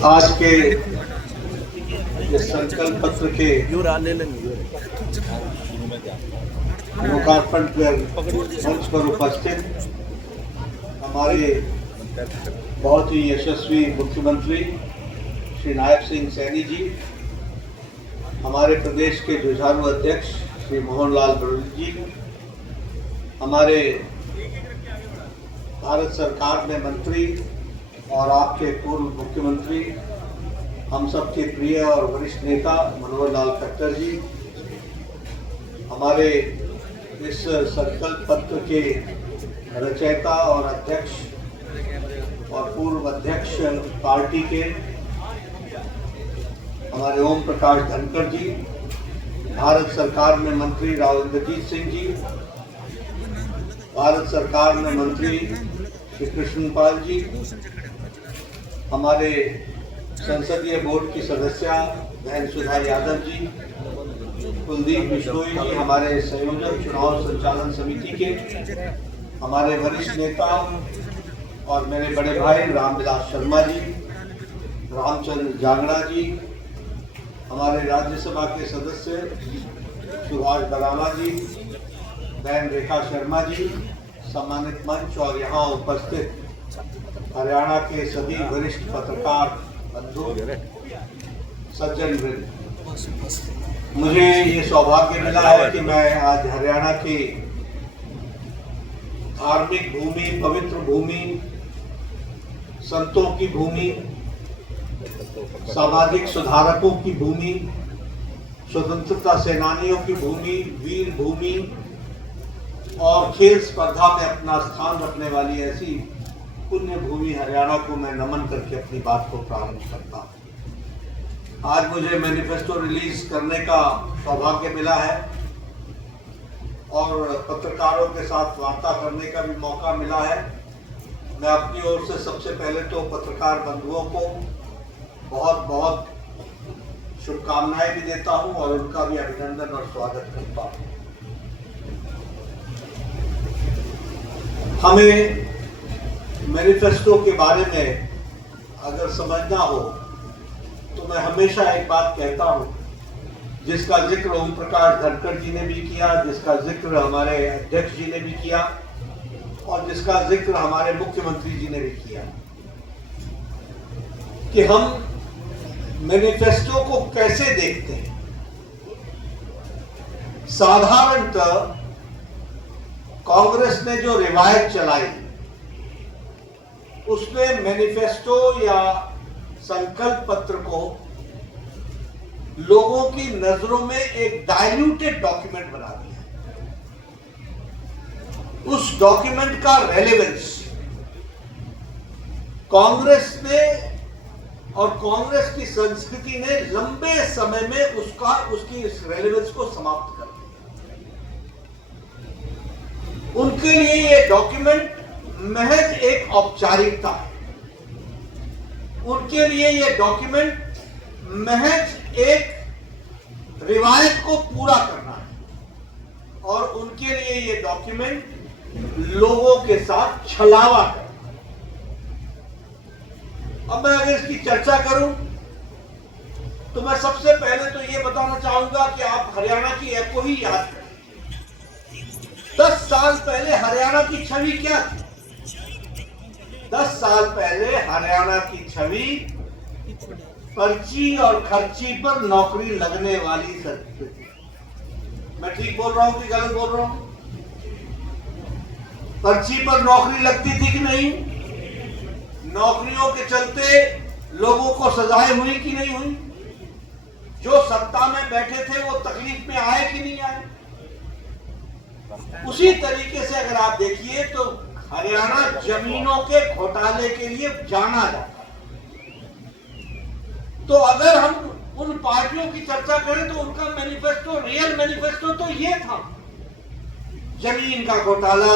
आज के इस संकल्प पत्र के लोकार्पण मंच पर उपस्थित हमारे बहुत ही यशस्वी मुख्यमंत्री श्री नायब सिंह सैनी जी, हमारे प्रदेश के जुझारू अध्यक्ष श्री मोहन लाल बड़ौली जी, हमारे भारत सरकार में मंत्री और आपके पूर्व मुख्यमंत्री, हम सबके प्रिय और वरिष्ठ नेता मनोहर लाल खट्टर जी, हमारे इस संकल्प पत्र के रचयिता और अध्यक्ष और पूर्व अध्यक्ष पार्टी के हमारे ओम प्रकाश धनखड़ जी, भारत सरकार में मंत्री राव इंद्रजीत सिंह जी, भारत सरकार में मंत्री श्री कृष्णपाल जी, हमारे संसदीय बोर्ड की सदस्या बहन सुधा यादव जी, कुलदीप बिश्नोई जी, हमारे संयोजक चुनाव संचालन समिति के, हमारे वरिष्ठ नेता और मेरे बड़े भाई रामविलास शर्मा जी, रामचंद्र जांगड़ा जी, हमारे राज्यसभा के सदस्य सुभाष बरामा जी, बहन रेखा शर्मा जी, सम्मानित मंच और यहाँ उपस्थित हरियाणा के सभी वरिष्ठ पत्रकार बंधु सज्जन वृंद, मुझे ये सौभाग्य मिला है कि मैं आज हरियाणा की धार्मिक भूमि, पवित्र भूमि, संतों की भूमि, सामाजिक सुधारकों की भूमि, स्वतंत्रता सेनानियों की भूमि, वीर भूमि और खेल स्पर्धा में अपना स्थान रखने वाली ऐसी पुण्य भूमि हरियाणा को मैं नमन करके अपनी बात को प्रारंभ करता हूँ। आज मुझे मैनिफेस्टो रिलीज करने का सौभाग्य मिला है और पत्रकारों के साथ वार्ता करने का भी मौका मिला है। मैं अपनी ओर से सबसे पहले तो पत्रकार बंधुओं को बहुत बहुत शुभकामनाएं भी देता हूं और उनका भी अभिनंदन और स्वागत करता हूं। हमें मैनिफेस्टो के बारे में अगर समझना हो तो मैं हमेशा एक बात कहता हूं, जिसका जिक्र ओम प्रकाश धनखड़ जी ने भी किया, जिसका जिक्र हमारे अध्यक्ष जी ने भी किया और जिसका जिक्र हमारे मुख्यमंत्री जी ने भी किया, कि हम मैनिफेस्टो को कैसे देखते हैं। साधारणतः कांग्रेस ने जो रिवायत चलाई उसमें मैनिफेस्टो या संकल्प पत्र को लोगों की नजरों में एक डाइल्यूटेड डॉक्यूमेंट बना दिया। उस डॉक्यूमेंट का रेलेवेंस कांग्रेस ने और कांग्रेस की संस्कृति ने लंबे समय में उसकी इस रेलेवेंस को समाप्त कर दिया। उनके लिए ये डॉक्यूमेंट महज एक औपचारिकता है, उनके लिए ये डॉक्यूमेंट महज एक रिवायत को पूरा करना है और उनके लिए ये डॉक्यूमेंट लोगों के साथ छलावा करना है। अब मैं अगर इसकी चर्चा करूं तो मैं सबसे पहले तो ये बताना चाहूंगा कि आप हरियाणा की ऐप को ही याद करें। 10 साल पहले हरियाणा की छवि क्या थी? 10 साल पहले हरियाणा की छवि पर्ची और खर्ची पर नौकरी लगने वाली संस्कृति। मैं ठीक बोल रहा हूं कि गलत बोल रहा हूं? पर्ची पर नौकरी लगती थी कि नहीं? नौकरियों के चलते लोगों को सजाएं हुई कि नहीं हुई? जो सत्ता में बैठे थे वो तकलीफ में आए कि नहीं आए? उसी तरीके से अगर आप देखिए तो हरियाणा जमीनों के घोटाले के लिए जाना जाता है। तो अगर हम उन पार्टियों की चर्चा करें तो उनका मैनिफेस्टो, रियल मैनिफेस्टो तो ये था, जमीन का घोटाला,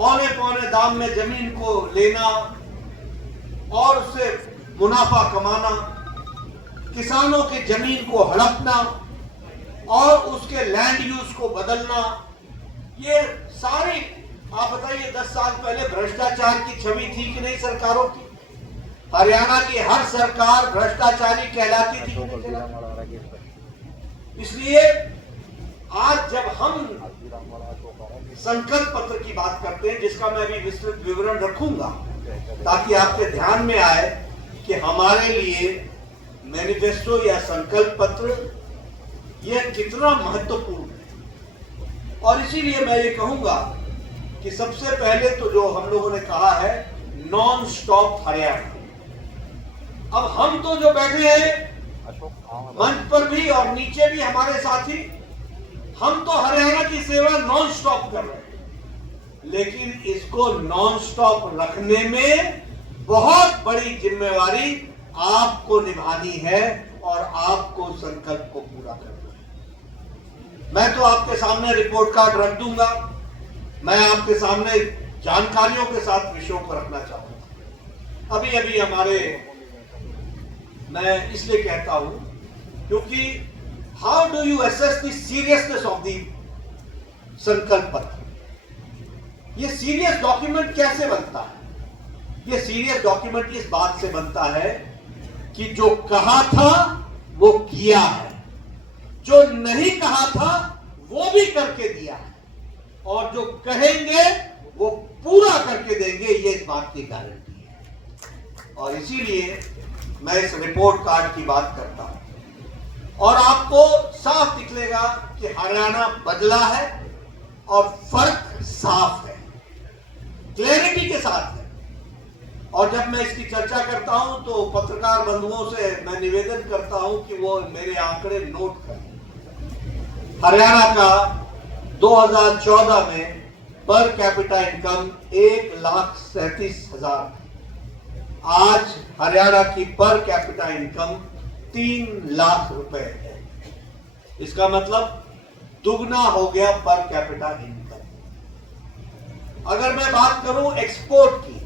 औने पौने दाम में जमीन को लेना और उससे मुनाफा कमाना, किसानों की जमीन को हड़पना और उसके लैंड यूज को बदलना। ये सारी, आप बताइए 10 साल पहले भ्रष्टाचार की छवि थी कि नहीं सरकारों की? हरियाणा की हर सरकार भ्रष्टाचारी कहलाती थी। इसलिए आज जब हम संकल्प पत्र की बात करते हैं, जिसका मैं अभी विस्तृत विवरण रखूंगा ताकि आपके ध्यान में आए कि हमारे लिए मैनिफेस्टो या संकल्प पत्र यह कितना महत्वपूर्ण है। और इसीलिए मैं ये कहूंगा कि सबसे पहले तो जो हम लोगों ने कहा है नॉन स्टॉप हरियाणा। अब हम तो जो बैठे हैं मंच पर भी और नीचे भी हमारे साथी, हम तो हरियाणा की सेवा नॉन स्टॉप कर रहे हैं, लेकिन इसको नॉन स्टॉप रखने में बहुत बड़ी जिम्मेवारी आपको निभानी है और आपको संकल्प को पूरा करना है। मैं तो आपके सामने रिपोर्ट कार्ड रख दूंगा, मैं आपके सामने जानकारियों के साथ विषयों को रखना चाहूंगा। अभी अभी मैं इसलिए कहता हूं क्योंकि how do you assess the seriousness of the संकल्प पत्र। ये सीरियस डॉक्यूमेंट कैसे बनता है? ये सीरियस डॉक्यूमेंट इस बात से बनता है कि जो कहा था वो किया है, जो नहीं कहा था वो भी करके दिया है, और जो कहेंगे वो पूरा करके देंगे, ये इस बात की गारंटी है। और इसीलिए मैं इस रिपोर्ट कार्ड की बात करता हूं और आपको साफ निकलेगा कि हरियाणा बदला है और फर्क साफ है, क्लैरिटी के साथ है। और जब मैं इसकी चर्चा करता हूं तो पत्रकार बंधुओं से मैं निवेदन करता हूं कि वो मेरे आंकड़े नोट करें। हरियाणा का 2014 में पर कैपिटा इनकम 1,37,000। आज हरियाणा की पर कैपिटा इनकम 3 लाख रुपए है। इसका मतलब दुगना हो गया पर कैपिटा इनकम। अगर मैं बात करूं एक्सपोर्ट की,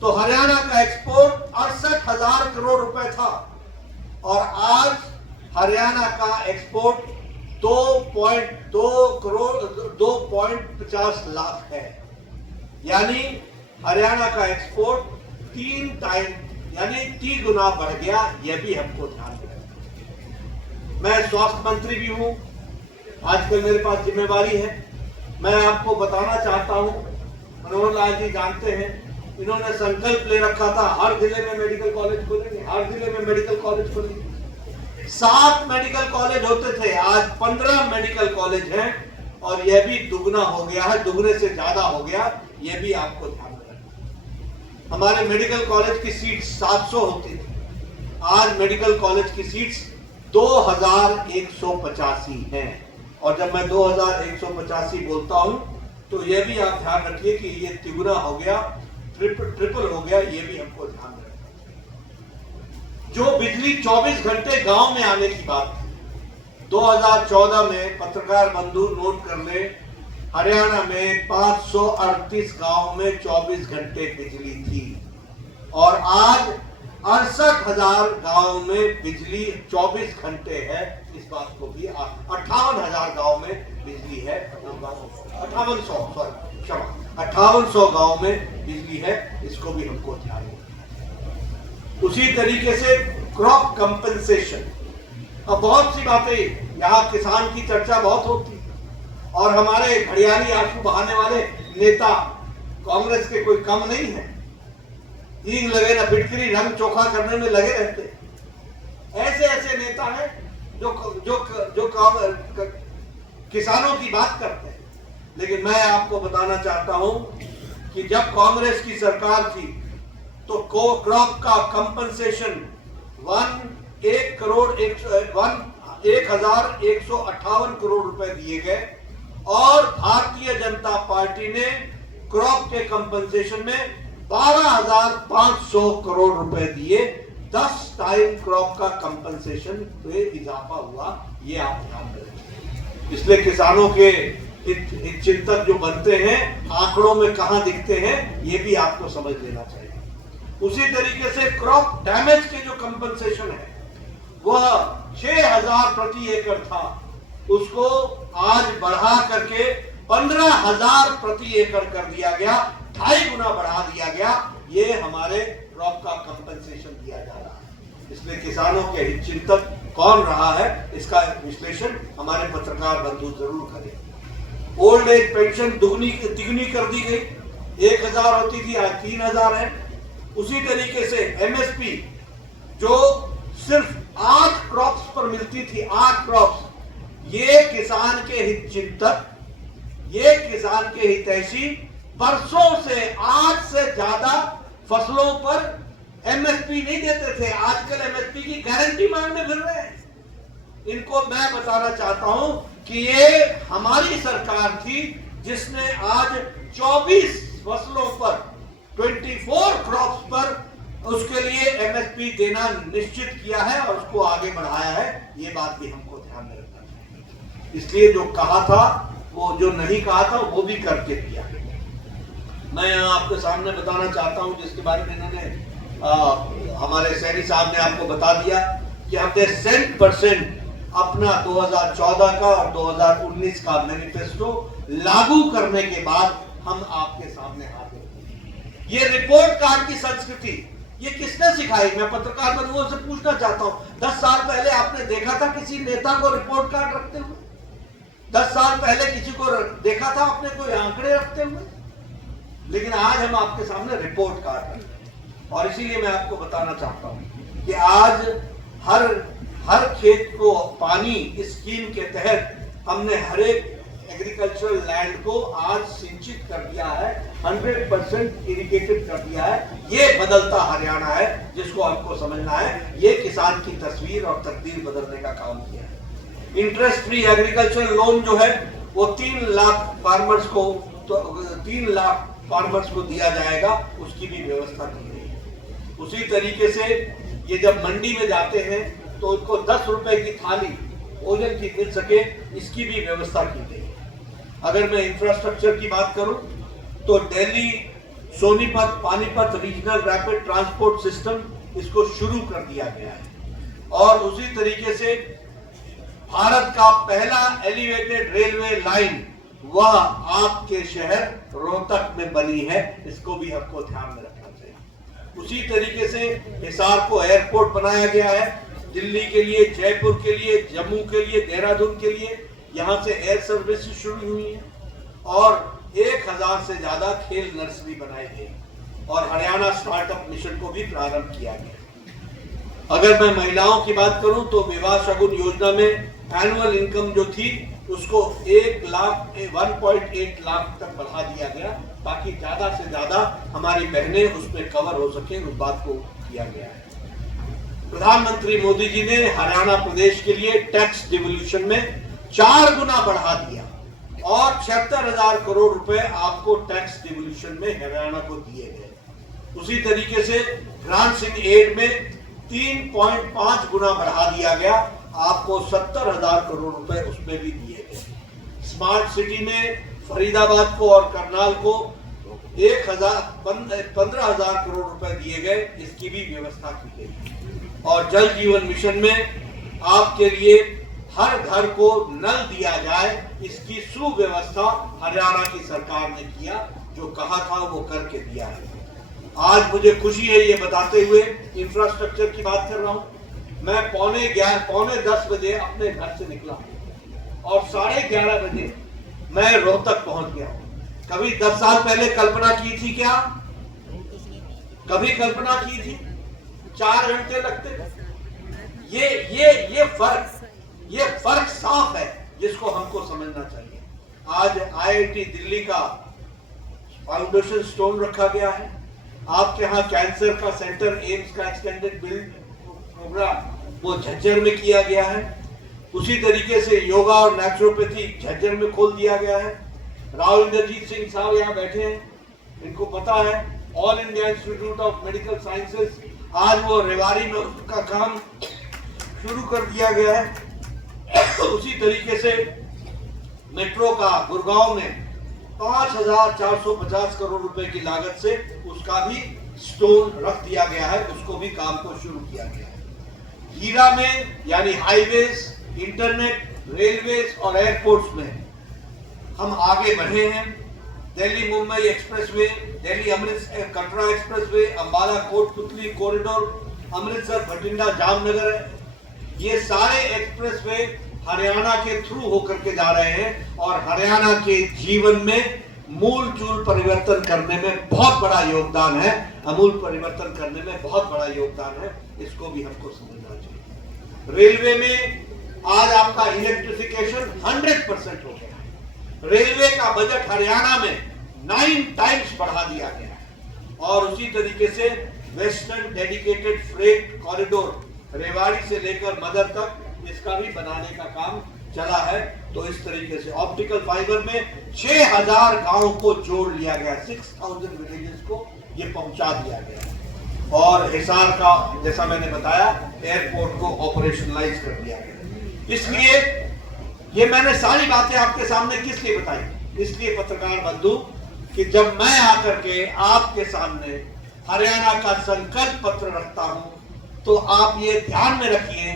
तो हरियाणा का एक्सपोर्ट 68,000 करोड़ रुपए था और आज हरियाणा का एक्सपोर्ट 2.50 लाख है। यानी हरियाणा का एक्सपोर्ट 3 टाइम यानी 3 गुना बढ़ गया। यह भी हमको ध्यान रखना। मैं स्वास्थ्य मंत्री भी हूं, आजकल मेरे पास जिम्मेवारी है। मैं आपको बताना चाहता हूं, मनोहर लाल जी जानते हैं, इन्होंने संकल्प ले रखा था हर जिले में मेडिकल कॉलेज खोलेंगे, हर जिले में मेडिकल कॉलेज खोलेंगे। 7 मेडिकल कॉलेज होते थे, आज 15 मेडिकल कॉलेज हैं और यह भी दुगना हो गया है, दुगने से ज्यादा हो गया। यह भी आपको ध्यान रखना। हमारे मेडिकल कॉलेज की सीट 700 होती थी, आज मेडिकल कॉलेज की सीट्स 2185 हैं। और जब मैं 2185 बोलता हूं तो यह भी आप ध्यान रखिए कि यह तिगुना हो गया, ट्रिपल हो गया। यह भी हमको ध्यान रखना। जो बिजली 24 घंटे गांव में आने की बात थी, 2014 में पत्रकार बंधु नोट कर ले, हरियाणा में 538 गांव में 24 घंटे बिजली थी और आज 68,000 गांव में बिजली 24 घंटे है। इस बात को भी 58,000 गांव में बिजली है, 5800 गांव में बिजली है। इसको भी हमको ध्यान रखना। उसी तरीके से क्रॉप कंपनसेशन। अब बहुत सी बातें यहाँ किसान की चर्चा बहुत होती है और हमारे घड़ियाली आंसू बहाने वाले नेता कांग्रेस के कोई कम नहीं है। ईंग लगे ना फिटकरी, रंग चोखा करने में लगे रहते। ऐसे ऐसे नेता हैं जो किसानों की बात करते हैं। लेकिन मैं आपको बताना चाहता हूं कि जब कांग्रेस की सरकार थी तो क्रॉप का कंपनसेशन 1,158 करोड़ रुपए दिए गए और भारतीय जनता पार्टी ने क्रॉप के कंपनसेशन में 12,500 करोड़ रुपए दिए। 10 टाइम क्रॉप का कंपनसेशन पे इजाफा हुआ। ये आप ध्यान रखें। इसलिए किसानों के चिंतक जो बनते हैं, आंकड़ों में कहां दिखते हैं, ये भी आपको समझ लेना चाहिए। उसी तरीके से क्रॉप डैमेज के जो कंपनसेशन है वह 6,000 प्रति एकड़ था, उसको आज बढ़ा करके 15,000 प्रति एकड़ कर दिया गया, 2.5 गुना बढ़ा दिया गया। ये हमारे क्रॉप का इसलिए किसानों के हित चिंतक कौन रहा है, इसका विश्लेषण हमारे पत्रकार बंधु जरूर करें। ओल्ड एज पेंशन तिगुनी कर दी गई, 1000 होती थी, आज 3000 है। उसी तरीके से एमएसपी जो सिर्फ 8 क्रॉप्स पर मिलती थी, 8 क्रॉप्स, ये किसान के हित चिंतक, ये किसान के हितैषी बरसों से 8 से ज्यादा फसलों पर एमएसपी नहीं देते थे। आजकल एमएसपी की गारंटी मांगने फिर रहे हैं। इनको मैं बताना चाहता हूं कि ये हमारी सरकार थी जिसने आज 24 फसलों पर, 24 क्रॉप्स पर उसके लिए एमएसपी देना निश्चित किया है और उसको आगे बढ़ाया है। ये बात भी हमको ध्यान में रखना चाहिए। इसलिए जो कहा था, वो जो नहीं कहा था, वो भी करके दिया। मैं यहाँ आपके सामने बताना चाहता हूँ, जिसके बारे में इन्होंने हमारे सैनी साहब ने आपको बता दिया कि हमने 100% अपना 2014 का और 2019 का मैनिफेस्टो लागू करने के बाद हम आपके सामने हाजिर हुए। ये रिपोर्ट कार्ड की संस्कृति ये किसने सिखाई? मैं पत्रकार बंधुओं से पूछना चाहता हूं। 10 साल पहले आपने देखा था किसी नेता को रिपोर्ट कार्ड रखते हुए? 10 साल पहले किसी को देखा था आपने कोई आंकड़े रखते हुए? लेकिन आज हम आपके सामने रिपोर्ट कार्ड रखते हैं। और इसीलिए मैं आपको बताना चाहता हूं कि आज हर खेत को पानी स्कीम के तहत हमने हर एक एग्रीकल्चरल लैंड को आज सिंचित कर दिया है, 100% इरिगेटेड कर दिया है। ये बदलता हरियाणा है जिसको हमको समझना है। ये किसान की तस्वीर और तकदीर बदलने का काम किया है। इंटरेस्ट फ्री एग्रीकल्चर लोन जो है वो 3 लाख फार्मर्स को, तो 3 लाख फार्मर्स को दिया जाएगा, उसकी भी व्यवस्था की गई है। उसी तरीके से ये जब मंडी में जाते हैं तो उनको 10 रुपए की थाली भोजन की मिल सके, इसकी भी व्यवस्था की गई है। अगर मैं इंफ्रास्ट्रक्चर की बात करूं तो Delhi Sonipat Panipat regional rapid transport system इसको शुरू कर दिया गया है। और उसी तरीके से भारत का पहला एलिवेटेड रेलवे लाइन वह आपके शहर रोहतक में बनी है, इसको भी हमको ध्यान में रखना चाहिए। उसी तरीके से हिसार को एयरपोर्ट बनाया गया है, दिल्ली के लिए, जयपुर के लिए, जम्मू के लिए, देहरादून के लिए यहां से एयर सर्विस शुरू हुई है। और 1000 से ज्यादा खेल नर्सरी बनाई गई और हरियाणा स्टार्टअप मिशन को भी प्रारंभ किया गया। अगर मैं महिलाओं की बात करूं तो विवाह शगुन योजना में एनुअल इनकम जो थी उसको 1.8 लाख तक बढ़ा दिया गया ताकि ज्यादा से ज्यादा हमारी बहनें उसमें कवर हो सके, उस बात को किया गया है। प्रधानमंत्री मोदी जी ने हरियाणा प्रदेश के लिए टैक्स डिवोल्यूशन में 4 गुना बढ़ा दिया और 76,000 करोड़ रुपए आपको टैक्स डिवोल्यूशन में हरियाणा को दिए गए। उसी तरीके से ग्रांट्स इन एड में 3.5 गुना बढ़ा दिया गया, आपको 70,000 करोड़ रुपए उसमें भी दिए गए। स्मार्ट सिटी में फरीदाबाद को और करनाल को 15,000 करोड़ रुपए दिए गए, इसकी भी व्यवस्था की गई। और जल जीवन मिशन में आपके लिए हर घर को नल दिया जाए, इसकी सुव्यवस्था हरियाणा की सरकार ने किया। जो कहा था वो करके दिया है। आज मुझे खुशी है ये बताते हुए, इंफ्रास्ट्रक्चर की बात कर रहा हूं। मैं पौने 10 बजे अपने घर से निकला और 11:30 बजे मैं रोहतक पहुंच गया। कभी 10 साल पहले कल्पना की थी क्या? कभी कल्पना की थी 4 घंटे लगते? ये फर्क साफ है जिसको हमको समझना चाहिए। आज आईआईटी दिल्ली का फाउंडेशन स्टोन रखा गया है। आपके यहाँ कैंसर का सेंटर, एम्स का एक्सटेंडेड बिल्ड प्रोग्राम वो झज्जर में किया गया है। उसी तरीके से योगा और नेचुरोपैथी झज्जर में खोल दिया गया है। राव इंद्रजीत सिंह साहब यहाँ बैठे हैं, इनको पता है all India institute of medical sciences, आज वो रेवाड़ी में उसका काम शुरू कर दिया गया है। उसी तरीके से मेट्रो का गुड़गांव में 5,450 करोड़ रुपए की लागत से उसका भी स्टोन रख दिया गया है, उसको भी काम को शुरू किया गया है। हीरा में यानी हाईवेज, इंटरनेट, रेलवेज और एयरपोर्ट्स में हम आगे बढ़े हैं। Delhi Mumbai expressway, Delhi Amritsar Katra expressway, Ambala Kotputli corridor, Amritsar Bathinda Jamnagar है, ये सारे एक्सप्रेस वे हरियाणा के थ्रू होकर के जा रहे हैं और हरियाणा के जीवन में मूल चूल परिवर्तन करने में बहुत बड़ा योगदान है, अमूल परिवर्तन करने में बहुत बड़ा योगदान है। इसको भी हमको समझना चाहिए। रेलवे में आज आपका इलेक्ट्रिफिकेशन 100% हो गया। रेलवे का बजट हरियाणा में 9 टाइम्स बढ़ा दिया गया है और उसी तरीके से western dedicated freight corridor Rewari से लेकर मदर तक इसका भी बनाने का काम चला है। तो इस तरीके से ऑप्टिकल फाइबर में 6000 गांवों को जोड़ लिया गया, 6000 विलेजेस को ये पहुंचा दिया गया और हिसार का जैसा मैंने बताया एयरपोर्ट को ऑपरेशनलाइज कर दिया गया। इसलिए ये मैंने सारी बातें आपके सामने किस लिए बताई, इसलिए पत्रकार बंधु कि जब मैं आकर के आपके सामने हरियाणा का संकल्प पत्र रखता हूं तो आप ये ध्यान में रखिए,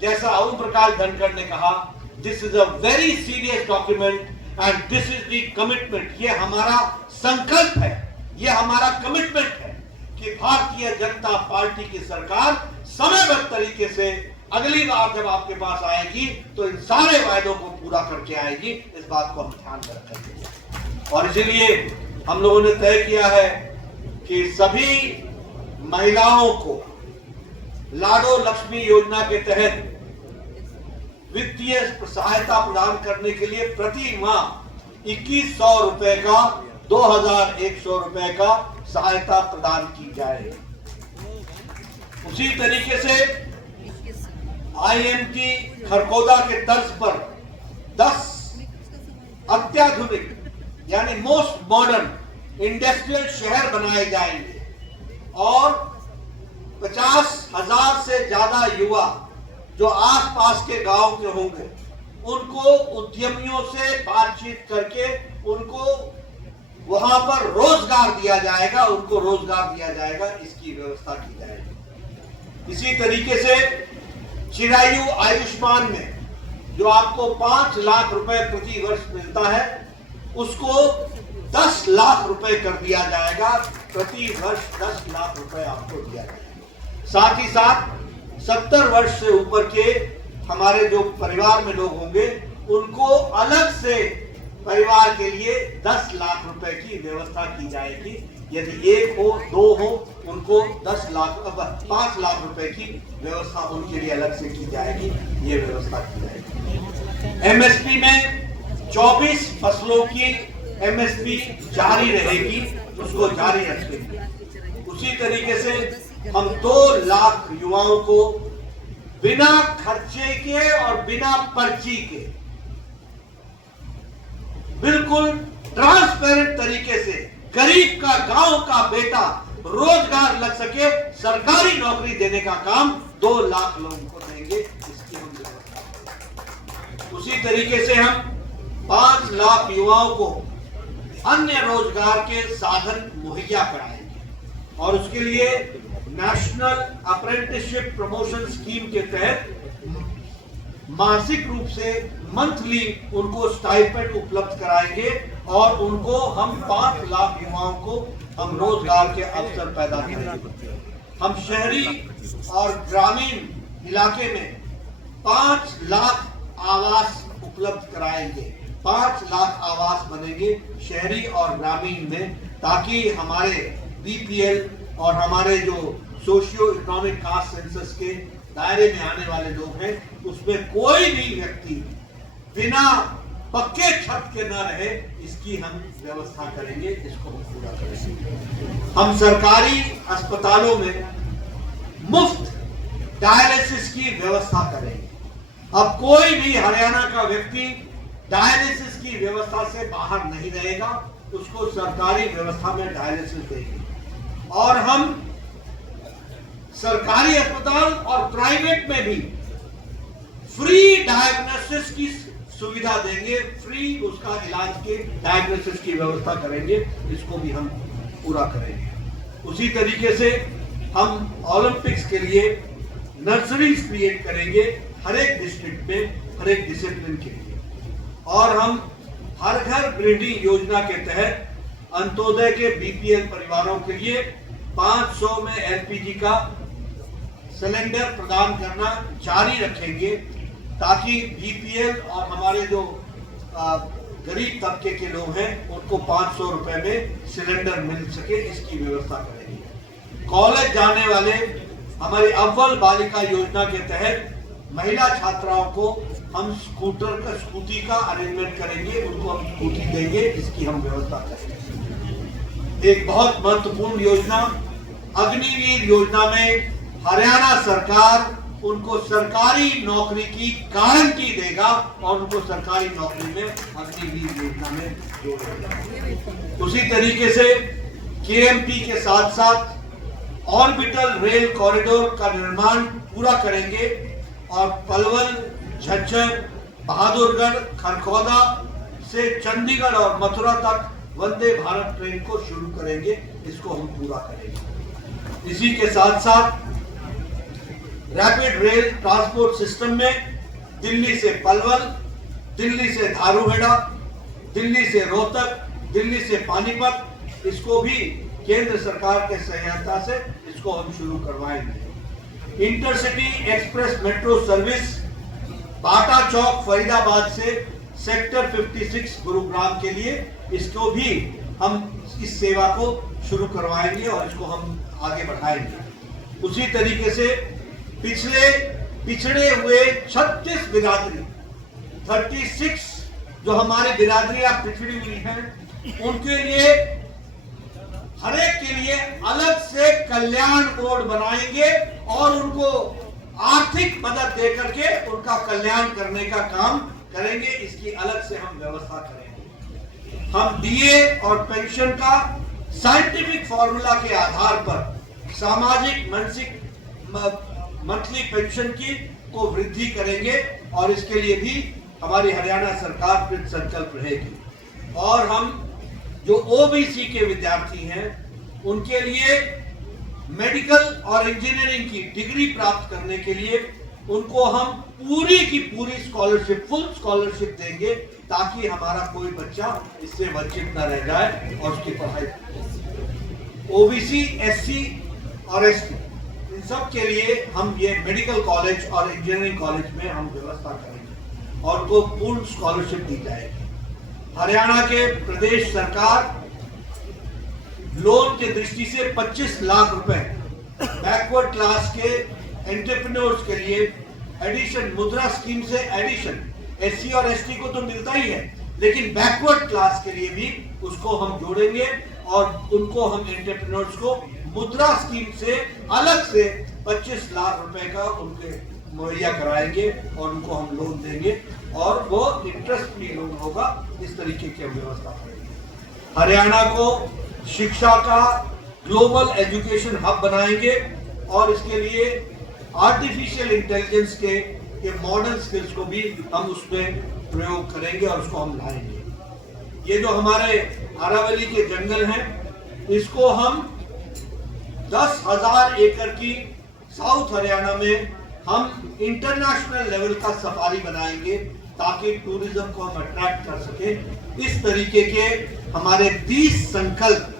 जैसा ओम प्रकाश धनखड़ ने कहा, this is a very serious document and this is the commitment. ये हमारा संकल्प है, ये हमारा कमिटमेंट है कि भारतीय जनता पार्टी की सरकार समयबद्ध तरीके से अगली बार जब आपके पास आएगी तो इन सारे वायदों को पूरा करके आएगी। इस बात को हम ध्यान में रखेंगे और इसीलिए हम लोगों ने तय किया है कि सभी महिलाओं को लाडो लक्ष्मी योजना के तहत वित्तीय सहायता प्रदान करने के लिए प्रति माह 2100 रुपए का 2100 रुपए का सहायता प्रदान की जाए। उसी तरीके से IMT खरगोदा के तर्ज पर 10 अत्याधुनिक यानी मोस्ट मॉडर्न इंडस्ट्रियल शहर बनाए जाएंगे और 50,000 से ज्यादा युवा जो आसपास के गांव के होंगे उनको उद्यमियों से बातचीत करके उनको वहां पर रोजगार दिया जाएगा, उनको रोजगार दिया जाएगा, इसकी व्यवस्था की जाएगी। इसी तरीके से चिरायु आयुष्मान में जो आपको 5 लाख रुपए प्रति वर्ष मिलता है उसको 10 लाख रुपए कर दिया जाएगा, प्रति वर्ष 10 लाख रुपए आपको दिया जाएगा। साथ ही साथ 70 वर्ष से ऊपर के हमारे जो परिवार में लोग होंगे उनको अलग से परिवार के लिए 10 लाख रुपए की व्यवस्था की जाएगी। यदि 1 हो 2 हो उनको 5 लाख रुपए की व्यवस्था उनके लिए अलग से की जाएगी, ये व्यवस्था की जाएगी। MSP में 24 फसलों की MSP जारी रहेगी, उसको जारी रखेंगे। उसी तरीके से हम 2 लाख युवाओं को बिना खर्चे के और बिना पर्ची के बिल्कुल ट्रांसपेरेंट तरीके से गरीब का गांव का बेटा रोजगार लग सके, सरकारी नौकरी देने का काम 2 लाख लोगों को देंगे, इसकी हम व्यवस्था। उसी तरीके से हम 5 लाख युवाओं को अन्य रोजगार के साधन मुहैया कराएंगे और उसके लिए नेशनल अप्रेंटिसशिप प्रमोशन स्कीम के तहत मासिक रूप से मंथली उनको स्टाइपेंड उपलब्ध कराएंगे और उनको हम 5 लाख युवाओं को हम रोजगार के अवसर पैदा करेंगे। हम शहरी और ग्रामीण इलाके में 5 लाख आवास उपलब्ध कराएंगे, 5 लाख आवास बनेंगे शहरी और ग्रामीण में, ताकि हमारे BPL और हमारे जो सोशियो इकोनॉमिक कास्ट सेंसस के दायरे में आने वाले लोग हैं उसमें कोई भी व्यक्ति बिना पक्के छत के न रहे, इसकी हम व्यवस्था करेंगे, इसको हम पूरा करेंगे। हम सरकारी अस्पतालों में मुफ्त डायलिसिस की व्यवस्था करेंगे। अब कोई भी हरियाणा का व्यक्ति डायलिसिस की व्यवस्था से बाहर नहीं रहेगा, उसको सरकारी व्यवस्था में डायलिसिस देंगे और हम सरकारी अस्पताल और प्राइवेट में भी फ्री डायग्नोसिस की सुविधा देंगे, फ्री उसका इलाज के डायग्नोसिस की व्यवस्था करेंगे, इसको भी हम पूरा करेंगे। उसी तरीके से हम ओलंपिक्स के लिए नर्सरीज क्रिएट करेंगे हर एक डिस्ट्रिक्ट में, हर एक डिसिप्लिन के लिए, और हम हर घर गृहिणी योजना के तहत अंत्योदय के BPL परिवारों के लिए 500 में LPG का सिलेंडर प्रदान करना जारी रखेंगे ताकि बीपीएल और हमारे जो गरीब तबके के लोग हैं उनको 500 रुपए में सिलेंडर मिल सके, इसकी व्यवस्था करेंगे। कॉलेज जाने वाले हमारी अव्वल बालिका योजना के तहत महिला छात्राओं को हम स्कूटी का अरेंजमेंट करेंगे, उनको हम स्कूटी देंगे, इसकी हम व्यवस्था करेंगे। एक बहुत महत्वपूर्ण योजना अग्निवीर योजना में हरियाणा सरकार उनको सरकारी नौकरी की गारंटी देगा और उनको सरकारी नौकरी में अग्निवीर योजना में जोड़ेगा। उसी तरीके से केएमपी के साथ साथ ऑर्बिटल रेल कॉरिडोर का निर्माण पूरा करेंगे और पलवल, झज्जर, बहादुरगढ़, खरखौदा से चंडीगढ़ और मथुरा तक वंदे भारत ट्रेन को शुरू करेंगे, इसको हम पूरा करेंगे। इसी के साथ साथ रैपिड रेल ट्रांसपोर्ट सिस्टम में दिल्ली से पलवल, दिल्ली से धारूहेड़ा, दिल्ली से रोहतक, दिल्ली से पानीपत, इसको भी केंद्र सरकार के सहायता से इसको हम शुरू करवाएंगे। इंटरसिटी एक्सप्रेस मेट्रो सर्विस बाटा चौक फरीदाबाद से सेक्टर 56 गुरुग्राम के लिए, इसको भी हम इस सेवा को शुरू करवाएंगे और इसको हम आगे बढ़ाएंगे। उसी तरीके से पिछड़े हुए 36 बिरादरी 36 जो हमारी बिरादरियां पिछड़ी हुई हैं उनके लिए हर एक के लिए अलग से कल्याण बोर्ड बनाएंगे और उनको आर्थिक मदद दे करके उनका कल्याण करने का काम करेंगे, इसकी अलग से हम व्यवस्था करेंगे। हम डीए और पेंशन का साइंटिफिक फॉर्मूला के आधार पर सामाजिक मानसिक मंथली पेंशन की को वृद्धि करेंगे और इसके लिए भी हमारी हरियाणा सरकार कृत संकल्प रहेगी। और हम जो ओबीसी के विद्यार्थी हैं उनके लिए मेडिकल और इंजीनियरिंग की डिग्री प्राप्त करने के लिए उनको हम पूरी की पूरी स्कॉलरशिप, फुल स्कॉलरशिप देंगे ताकि हमारा कोई बच्चा इससे वंचित न रह जाए और उसकी पढ़ाई। ओबीसी, एससी और एसटी इन सब के लिए हम ये मेडिकल कॉलेज और इंजीनियरिंग कॉलेज में हम व्यवस्था करेंगे और उनको पूर्ण स्कॉलरशिप दी जाएगी। हरियाणा के प्रदेश सरकार लोन की दृष्टि से 25 लाख रुपए बैकवर्ड क्लास के एंटरप्रेन्योर्स के लिए एडिशन, मुद्रा स्कीम से एडिशन, एससी और एसटी को तो मिलता ही है लेकिन बैकवर्ड क्लास के लिए भी उसको हम जोड़ेंगे और उनको हम एंटरप्रेन्योर्स को मुद्रा स्कीम से अलग से 25 लाख रुपए का उनके मुहैया कराएंगे और उनको हम लोन देंगे और वो इंटरेस्ट फ्री लोन होगा। इस तरीके की व्यवस्था करेंगे। हरियाणा को शिक्षा का ग्लोबल एजुकेशन हब बनाएंगे और इसके लिए आर्टिफिशियल इंटेलिजेंस के मॉडर्न स्किल्स को भी हम उसमें प्रयोग करेंगे और उसको हम लाएंगे। ये जो हमारे अरावली के जंगल हैं इसको हम 10,000 एकड़ की साउथ हरियाणा में हम इंटरनेशनल लेवल का सफारी बनाएंगे ताकि टूरिज्म को हम अट्रैक्ट कर सके। इस तरीके के हमारे 20 संकल्प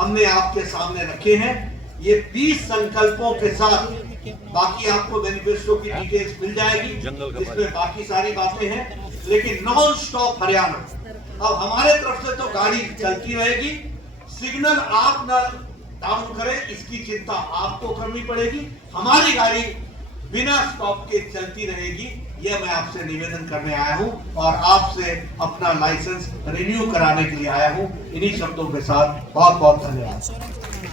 हमने आपके सामने रखे हैं। ये 20 संकल्पों के साथ बाकी आपको मैनिफेस्टो की डिटेल्स मिल जाएगी, इसमें बाकी सारी बातें हैं, लेकिन नॉन स्टॉप हरियाणा। अब हमारे तरफ से तो गाड़ी चलती रहेगी, सिग्नल आप न डाउन करें इसकी चिंता आपको करनी पड़ेगी, हमारी गाड़ी बिना स्टॉप के चलती रहेगी। यह मैं आपसे निवेदन करने आया हूं और आपसे अपना लाइसेंस रिन्यू कराने के लिए आया हूं। इन्हीं शब्दों के साथ बहुत बहुत धन्यवाद।